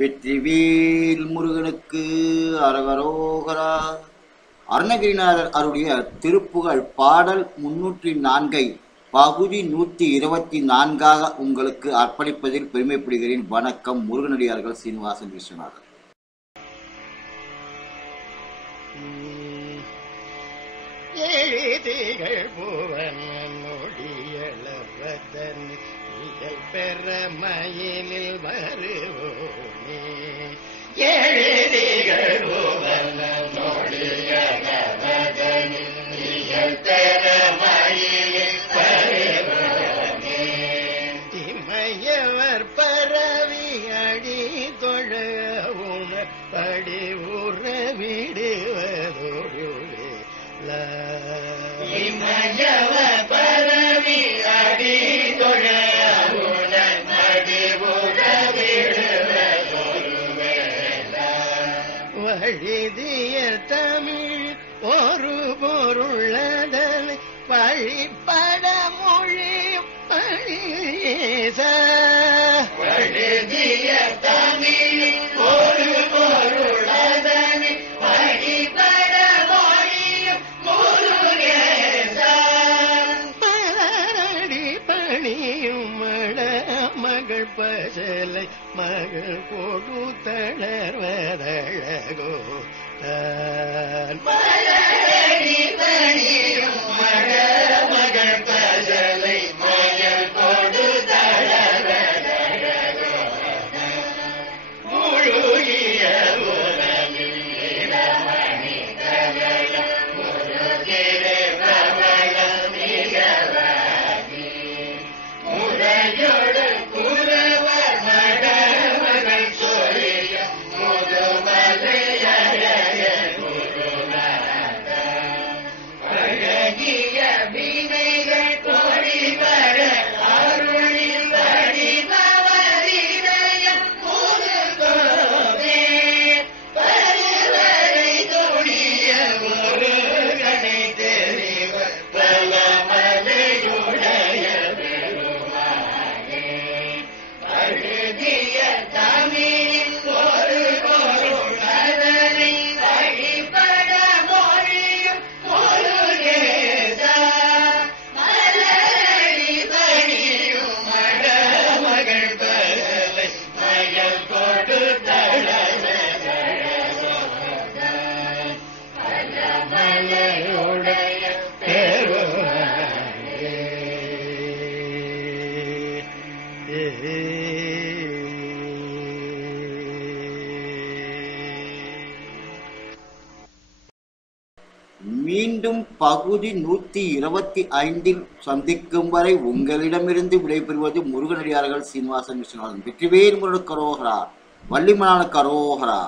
வெற்றிவேல் முருகனுக்கு அரகரோகரா அருணகிரிநாதர் அருடைய திருப்புகழ் பாடல் முன்னூற்றி நான்கை பகுதி நூற்றி இருபத்தி நான்காக உங்களுக்கு அர்ப்பணிப்பதில் பெருமைப்படுகிறேன். வணக்கம் முருகனடியார்கள் சீனிவாசன் விஸ்வநாதன் எழுதிகள் மொழியளவதன் பெற மயிலில் வருவோம். இமையவர் பரவி அடி தொழ உணர் படி உற விடுவதோடு இமயவ பரவி அடி தொழ உணர் படி உற வழிதிய தமிழ் ஒரு பொருளதனை வழிபட மொழியும் பழியேச வழிதிய தமிழ் ஒரு பொருளதனை வழிபட மொழியும் மலரடி பணியும் மகள் பசலை மகள் தளர்வதழகோ. மீண்டும் பகுதி நூற்றி இருபத்தி ஐந்தில் சந்திக்கும் வரை உங்களிடமிருந்து விடைபெறுவது முருகனடியார்கள் சீனிவாசன் விஸ்வநாதன். வெற்றிவேல் முருகன் கரோகரா வள்ளிமலான கரோகரா.